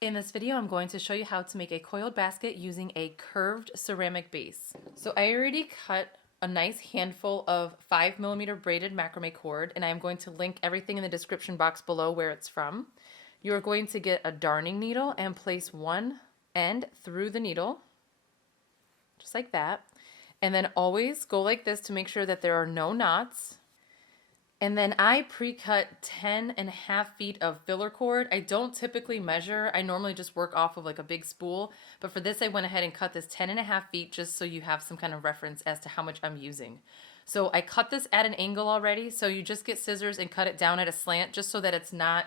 In this video, I'm going to show you how to make a coiled basket using a curved ceramic base. So I already cut a nice handful of 5mm braided macrame cord, and I'm going to link everything in the description box below where it's from. You are going to get a darning needle and place one end through the needle, just like that. And then always go like this to make sure that there are no knots. And then I pre-cut 10.5 feet of filler cord. I don't typically measure. I normally just work off of like a big spool. But for this, I went ahead and cut this 10.5 feet just so you have some kind of reference as to how much I'm using. So I cut this at an angle already. So you just get scissors and cut it down at a slant just so that it's not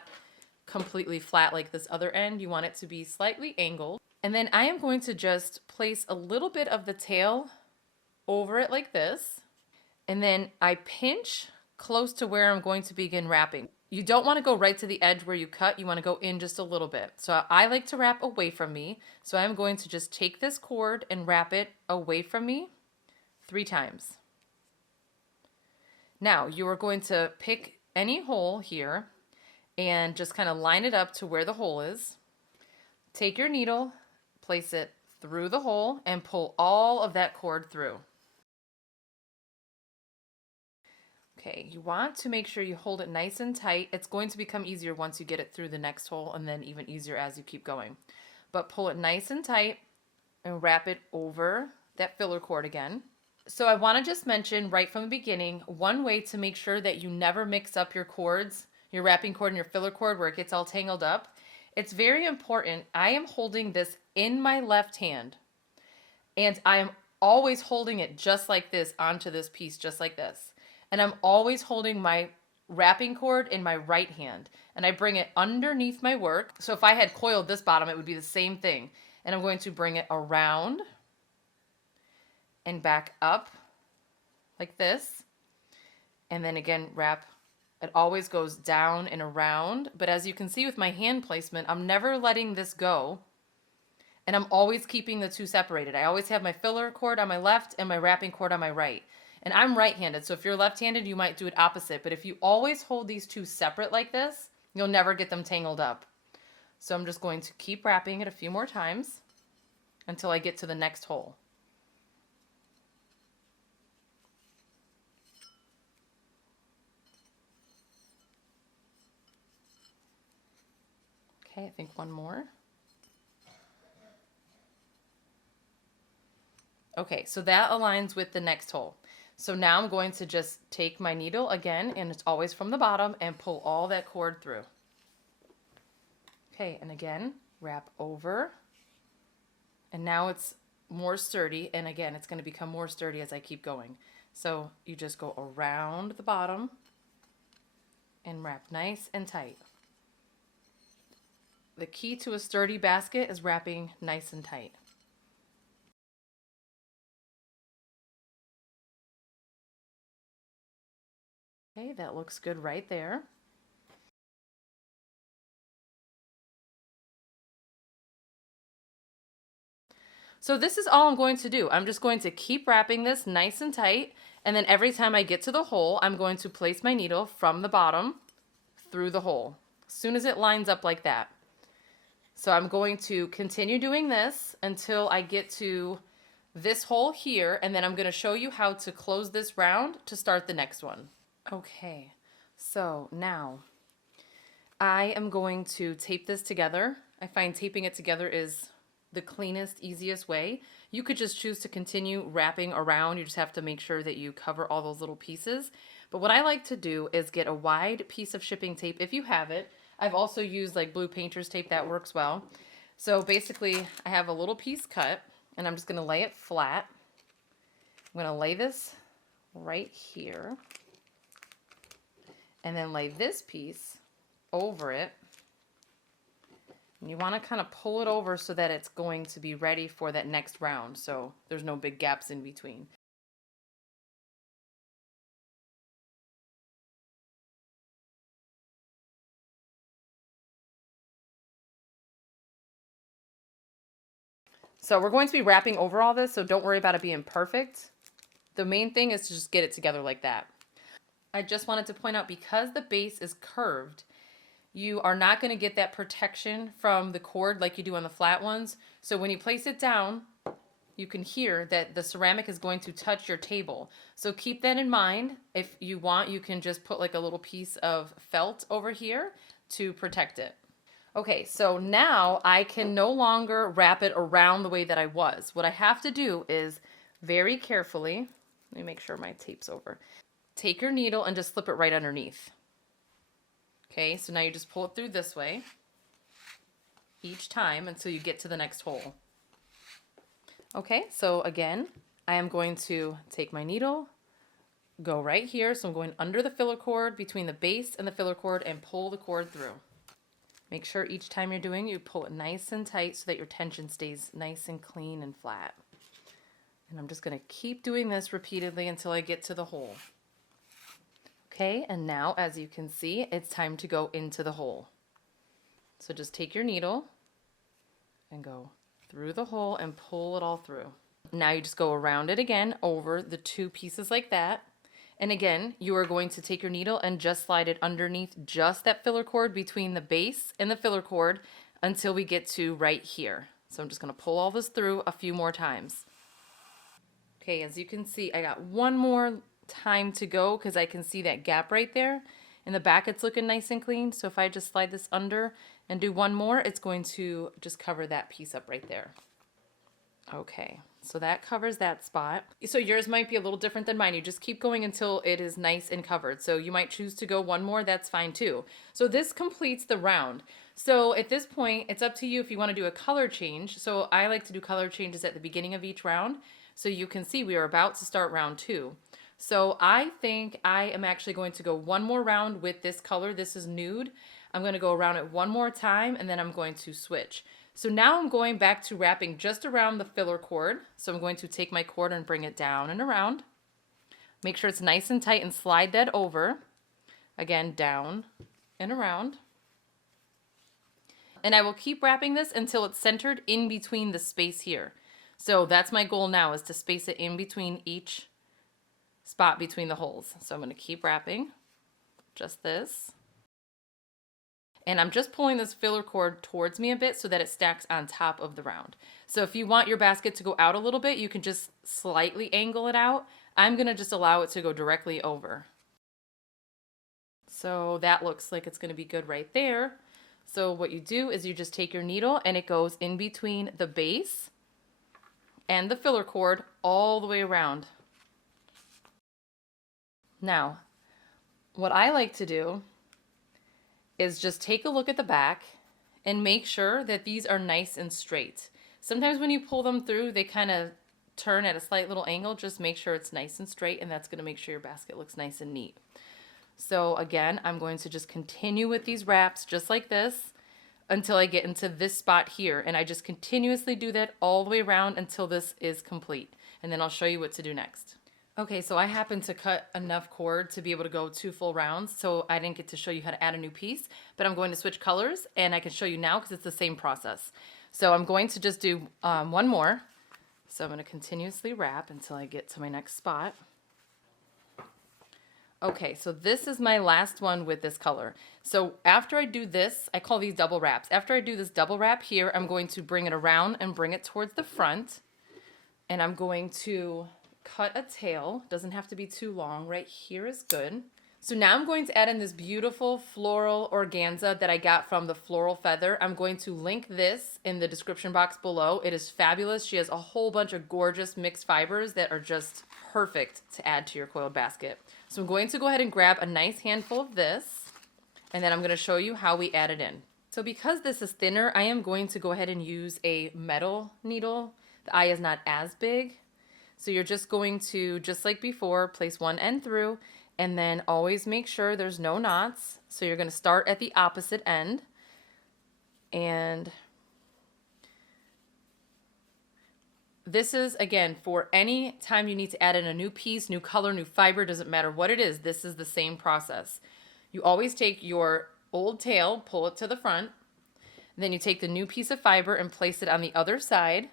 completely flat like this other end. You want it to be slightly angled. And then I am going to just place a little bit of the tail over it like this. And then I pinch close to where I'm going to begin wrapping. You don't want to go right to the edge where you cut. You want to go in just a little bit. So I like to wrap away from me. So I'm going to just take this cord and wrap it away from me 3 times. Now you are going to pick any hole here and just kind of line it up to where the hole is. Take your needle, place it through the hole, and pull all of that cord through. Okay, you want to make sure you hold it nice and tight. It's going to become easier once you get it through the next hole, and then even easier as you keep going. But pull it nice and tight and wrap it over that filler cord again. So I want to just mention right from the beginning, one way to make sure that you never mix up your cords, your wrapping cord and your filler cord where it gets all tangled up. It's very important. I am holding this in my left hand, and I am always holding it just like this onto this piece, just like this. And I'm always holding my wrapping cord in my right hand, and I bring it underneath my work. So if I had coiled this bottom, it would be the same thing. And I'm going to bring it around and back up like this. And then again, wrap. It always goes down and around. But as you can see with my hand placement, I'm never letting this go. And I'm always keeping the two separated. I always have my filler cord on my left and my wrapping cord on my right. And I'm right-handed, so if you're left-handed, you might do it opposite. But if you always hold these two separate like this, you'll never get them tangled up. So I'm just going to keep wrapping it a few more times until I get to the next hole. Okay, I think one more. Okay, so that aligns with the next hole. So now I'm going to just take my needle again, and it's always from the bottom, and pull all that cord through. Okay, and again, wrap over. And now it's more sturdy, and again, it's going to become more sturdy as I keep going. So you just go around the bottom and wrap nice and tight. The key to a sturdy basket is wrapping nice and tight. Okay, that looks good right there. So this is all I'm going to do. I'm just going to keep wrapping this nice and tight, and then every time I get to the hole, I'm going to place my needle from the bottom through the hole, as soon as it lines up like that. So I'm going to continue doing this until I get to this hole here, and then I'm going to show you how to close this round to start the next one. Okay, so now I am going to tape this together. I find taping it together is the cleanest, easiest way. You could just choose to continue wrapping around. You just have to make sure that you cover all those little pieces. But what I like to do is get a wide piece of shipping tape if you have it. I've also used like blue painter's tape, that works well. So basically I have a little piece cut, and I'm just gonna lay it flat. I'm gonna lay this right here, and then lay this piece over it. And you want to kind of pull it over so that it's going to be ready for that next round, so there's no big gaps in between. So we're going to be wrapping over all this, so don't worry about it being perfect. The main thing is to just get it together like that. I just wanted to point out, because the base is curved, you are not going to get that protection from the cord like you do on the flat ones. So when you place it down, you can hear that the ceramic is going to touch your table. So keep that in mind. If you want, you can just put like a little piece of felt over here to protect it. Okay, so now I can no longer wrap it around the way that I was. What I have to do is very carefully, let me make sure my tape's over. Take your needle and just slip it right underneath. Okay, so now you just pull it through this way each time until you get to the next hole. Okay, so again, I am going to take my needle, go right here. So I'm going under the filler cord, between the base and the filler cord, and pull the cord through. Make sure each time you're doing, you pull it nice and tight so that your tension stays nice and clean and flat. And I'm just going to keep doing this repeatedly until I get to the hole. Okay, and now as you can see, it's time to go into the hole. So just take your needle and go through the hole and pull it all through. Now you just go around it again over the two pieces like that. And again, you are going to take your needle and just slide it underneath just that filler cord between the base and the filler cord until we get to right here. So I'm just going to pull all this through a few more times. Okay, as you can see, I got one more time to go because I can see that gap right there. In the back, it's looking nice and clean. So if I just slide this under and do one more, it's going to just cover that piece up right there. Okay, so that covers that spot. So yours might be a little different than mine. You just keep going until it is nice and covered. So you might choose to go one more, that's fine too. So this completes the round. So at this point, it's up to you if you want to do a color change. So I like to do color changes at the beginning of each round. So you can see we are about to start round 2. So I think I am actually going to go one more round with this color. This is nude. I'm going to go around it one more time and then I'm going to switch. So now I'm going back to wrapping just around the filler cord. So I'm going to take my cord and bring it down and around. Make sure it's nice and tight and slide that over. Again, down and around. And I will keep wrapping this until it's centered in between the space here. So that's my goal now, is to space it in between each spot between the holes. So I'm going to keep wrapping just this. And I'm just pulling this filler cord towards me a bit so that it stacks on top of the round. So if you want your basket to go out a little bit, you can just slightly angle it out. I'm going to just allow it to go directly over. So that looks like it's going to be good right there. So what you do is you just take your needle and it goes in between the base and the filler cord all the way around. Now, what I like to do is just take a look at the back and make sure that these are nice and straight. Sometimes when you pull them through, they kind of turn at a slight little angle. Just make sure it's nice and straight, and that's going to make sure your basket looks nice and neat. So again, I'm going to just continue with these wraps just like this until I get into this spot here. And I just continuously do that all the way around until this is complete. And then I'll show you what to do next. Okay, so I happened to cut enough cord to be able to go 2 full rounds, so I didn't get to show you how to add a new piece, but I'm going to switch colors, and I can show you now because it's the same process. So I'm going to just do one more. So I'm going to continuously wrap until I get to my next spot. Okay, so this is my last one with this color. So after I do this, I call these double wraps. After I do this double wrap here, I'm going to bring it around and bring it towards the front, and I'm going to cut a tail. Doesn't have to be too long. Right here is good. So now I'm going to add in this beautiful floral organza that I got from the Floral Feather. I'm going to link this in the description box below. It is fabulous. She has a whole bunch of gorgeous mixed fibers that are just perfect to add to your coiled basket. So I'm going to go ahead and grab a nice handful of this, and then I'm going to show you how we add it in. So because this is thinner, I am going to go ahead and use a metal needle. The eye is not as big. So you're just going to, just like before, place one end through and then always make sure there's no knots. So you're going to start at the opposite end. And this is, again, for any time you need to add in a new piece, new color, new fiber, doesn't matter what it is, this is the same process. You always take your old tail, pull it to the front, then you take the new piece of fiber and place it on the other side.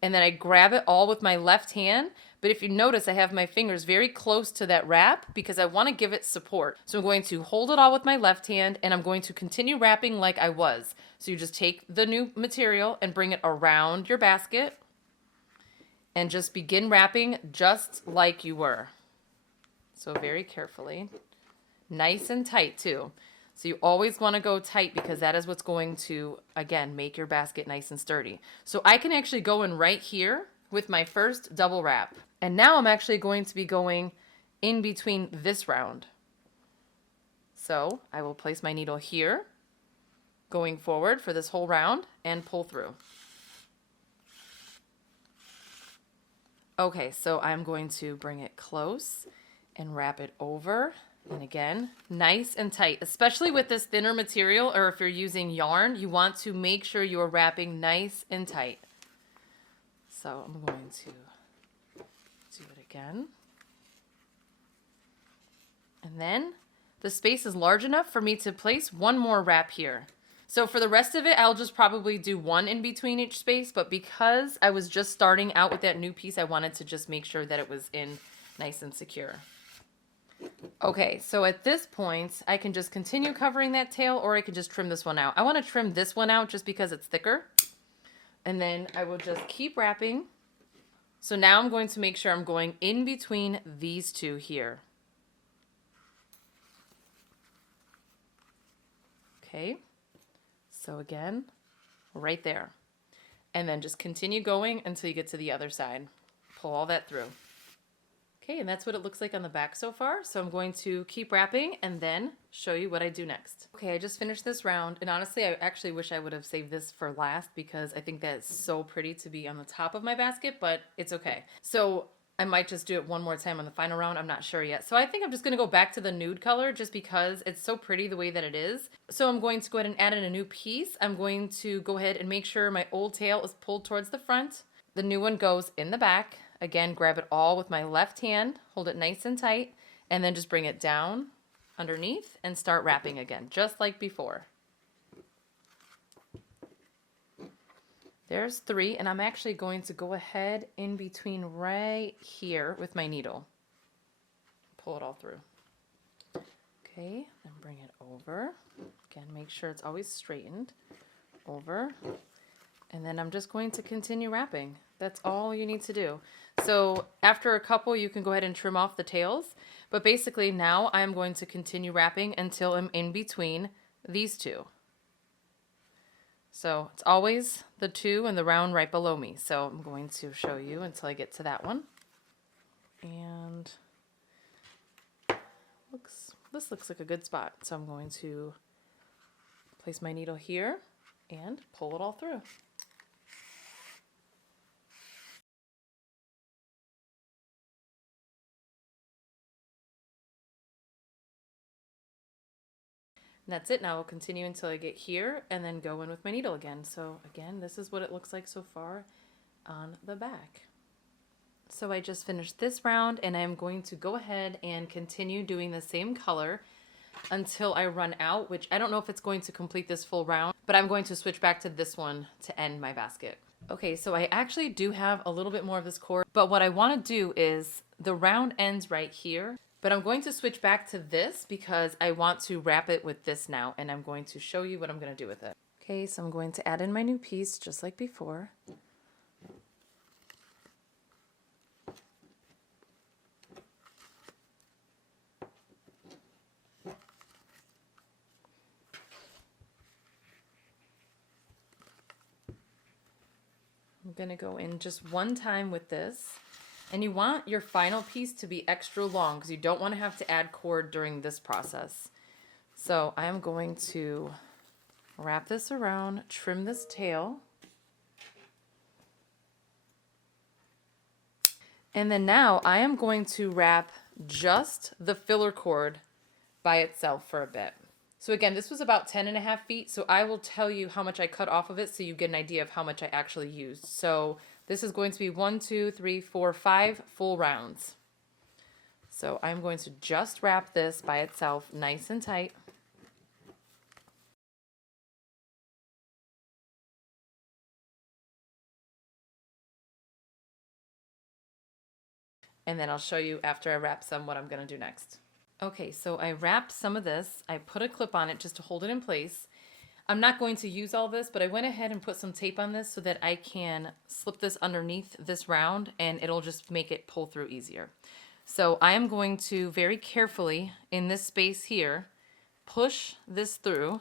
And then I grab it all with my left hand, But if you notice, I have my fingers very close to that wrap because I want to give it support. So I'm going to hold it all with my left hand and I'm going to continue wrapping like I was. So you just take the new material and bring it around your basket and just begin wrapping just like you were. So very carefully. Nice and tight too. So you always want to go tight because that is what's going to, again, make your basket nice and sturdy. So I can actually go in right here with my first double wrap. And now I'm actually going to be going in between this round. So I will place my needle here, going forward for this whole round, and pull through. Okay, so I'm going to bring it close and wrap it over. And again, nice and tight, especially with this thinner material, or if you're using yarn, you want to make sure you're wrapping nice and tight. So I'm going to do it again. And then the space is large enough for me to place one more wrap here. So for the rest of it, I'll just probably do one in between each space, but because I was just starting out with that new piece, I wanted to just make sure that it was in nice and secure. Okay, so at this point, I can just continue covering that tail, or I can just trim this one out. I want to trim this one out just because it's thicker. And then I will just keep wrapping. So now I'm going to make sure I'm going in between these two here. Okay, so again, right there. And then just continue going until you get to the other side. Pull all that through. Okay, and that's what it looks like on the back so far. So I'm going to keep wrapping and then show you what I do next. Okay, I just finished this round, and honestly, I actually wish I would have saved this for last because I think that is so pretty to be on the top of my basket, but it's okay. So I might just do it one more time on the final round. I'm not sure yet. So I think I'm just gonna go back to the nude color just because it's so pretty the way that it is. So I'm going to go ahead and add in a new piece. I'm going to go ahead and make sure my old tail is pulled towards the front. The new one goes in the back. Again, grab it all with my left hand, hold it nice and tight, and then just bring it down underneath and start wrapping again, just like before. There's 3, and I'm actually going to go ahead in between right here with my needle. Pull it all through. Okay, then bring it over. Again, make sure it's always straightened. Over. And then I'm just going to continue wrapping. That's all you need to do. So after a couple, you can go ahead and trim off the tails. But basically now I'm going to continue wrapping until I'm in between these two. So it's always the 2 and the round right below me. So I'm going to show you until I get to that one. And this looks like a good spot. So I'm going to place my needle here and pull it all through. And that's it. Now I'll continue until I get here and then go in with my needle again. So again, this is what it looks like so far on the back. So I just finished this round and I'm going to go ahead and continue doing the same color until I run out, which I don't know if it's going to complete this full round, but I'm going to switch back to this one to end my basket. Okay, so I actually do have a little bit more of this cord, but what I want to do is the round ends right here. But I'm going to switch back to this because I want to wrap it with this now, and I'm going to show you what I'm going to do with it. Okay, so I'm going to add in my new piece just like before. I'm going to go in just one time with this. And you want your final piece to be extra long because you don't want to have to add cord during this process. So I am going to wrap this around, trim this tail. And then now I am going to wrap just the filler cord by itself for a bit. So again, this was about 10.5 feet. So I will tell you how much I cut off of it so you get an idea of how much I actually used. So this is going to be 1, 2, 3, 4, 5 full rounds. So I'm going to just wrap this by itself nice and tight. and then I'll show you after I wrap some what I'm gonna do next. Okay, so I wrapped some of this. I put a clip on it just to hold it in place. I'm not going to use all this, but I went ahead and put some tape on this so that I can slip this underneath this round and it'll just make it pull through easier. So I am going to very carefully in this space here, push this through.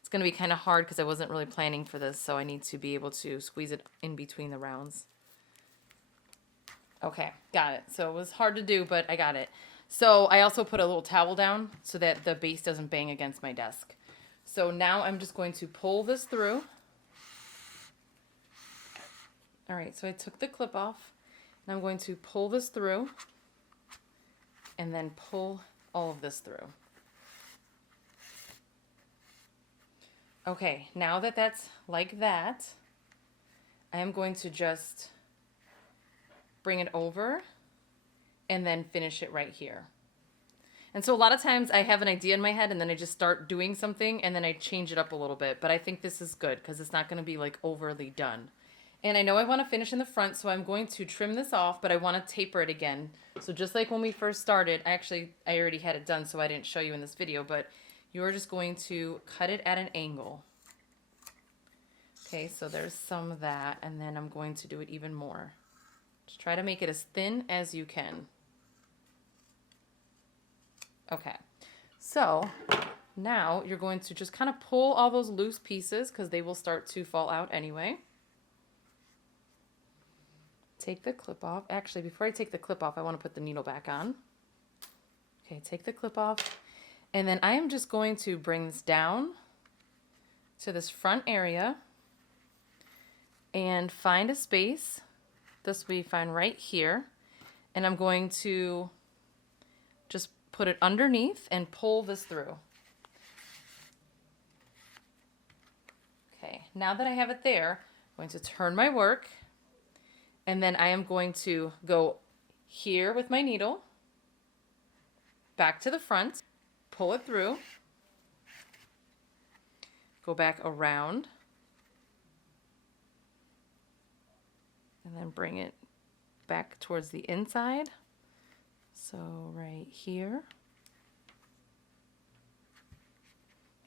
It's gonna be kind of hard because I wasn't really planning for this, so I need to be able to squeeze it in between the rounds. Okay, got it. So it was hard to do, but I got it. So I also put a little towel down so that the base doesn't bang against my desk. So now I'm just going to pull this through. All right, so I took the clip off and I'm going to pull this through and then pull all of this through. Okay, now that that's like that, I am going to just bring it over and then finish it right here. And so a lot of times I have an idea in my head and then I just start doing something and then I change it up a little bit. But I think this is good because it's not going to be like overly done. And I know I want to finish in the front, so I'm going to trim this off, but I want to taper it again. So just like when we first started, I already had it done, so I didn't show you in this video, but you're just going to cut it at an angle. Okay, so there's some of that, and then I'm going to do it even more. Just try to make it as thin as you can. Okay, so now you're going to just kind of pull all those loose pieces because they will start to fall out anyway. Take the clip off. Actually, before I take the clip off, I want to put the needle back on. Okay, take the clip off. And then I am just going to bring this down to this front area and find a space. This we find right here. And I'm going to just put it underneath and pull this through. Okay, now that I have it there, I'm going to turn my work and then I am going to go here with my needle, back to the front, pull it through, go back around, and then bring it back towards the inside. So right here,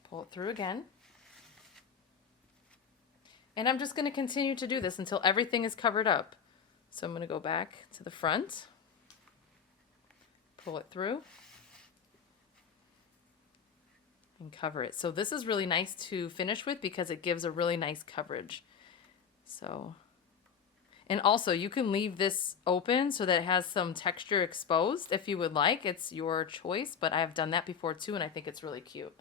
pull it through again. And I'm just going to continue to do this until everything is covered up. So I'm going to go back to the front, pull it through, and cover it. So this is really nice to finish with because it gives a really nice coverage. So, and also you can leave this open so that it has some texture exposed if you would like. It's your choice, but I have done that before too, and I think it's really cute.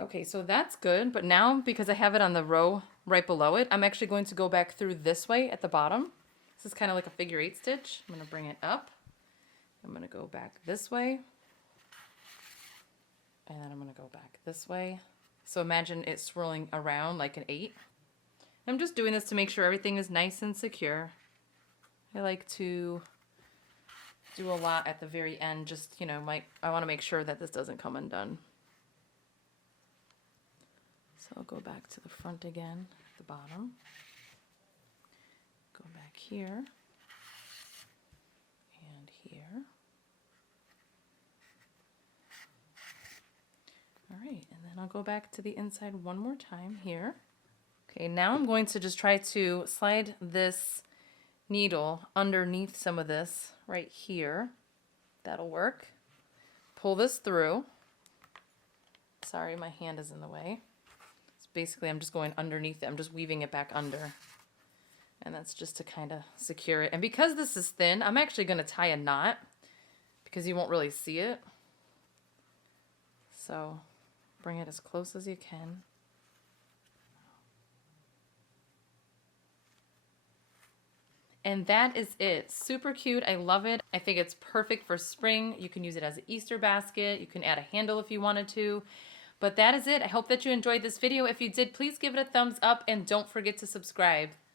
Okay, so that's good, but now because I have it on the row right below it, I'm actually going to go back through this way at the bottom. This is kind of like a figure 8 stitch. I'm going to bring it up. I'm going to go back this way. And then I'm going to go back this way. So imagine it swirling around like an 8. I'm just doing this to make sure everything is nice and secure. I like to do a lot at the very end, just, you know, I want to make sure that this doesn't come undone. So I'll go back to the front again, at the bottom. Go back here. And here. All right, and then I'll go back to the inside one more time here. Okay, now I'm going to just try to slide this needle underneath some of this right here. That'll work. Pull this through. Sorry, my hand is in the way. So basically, I'm just going underneath it. I'm just weaving it back under. And that's just to kind of secure it. And because this is thin, I'm actually going to tie a knot because you won't really see it. So bring it as close as you can. And that is it. Super cute. I love it. I think it's perfect for spring. You can use it as an Easter basket. You can add a handle if you wanted to. But that is it. I hope that you enjoyed this video. If you did, please give it a thumbs up and don't forget to subscribe.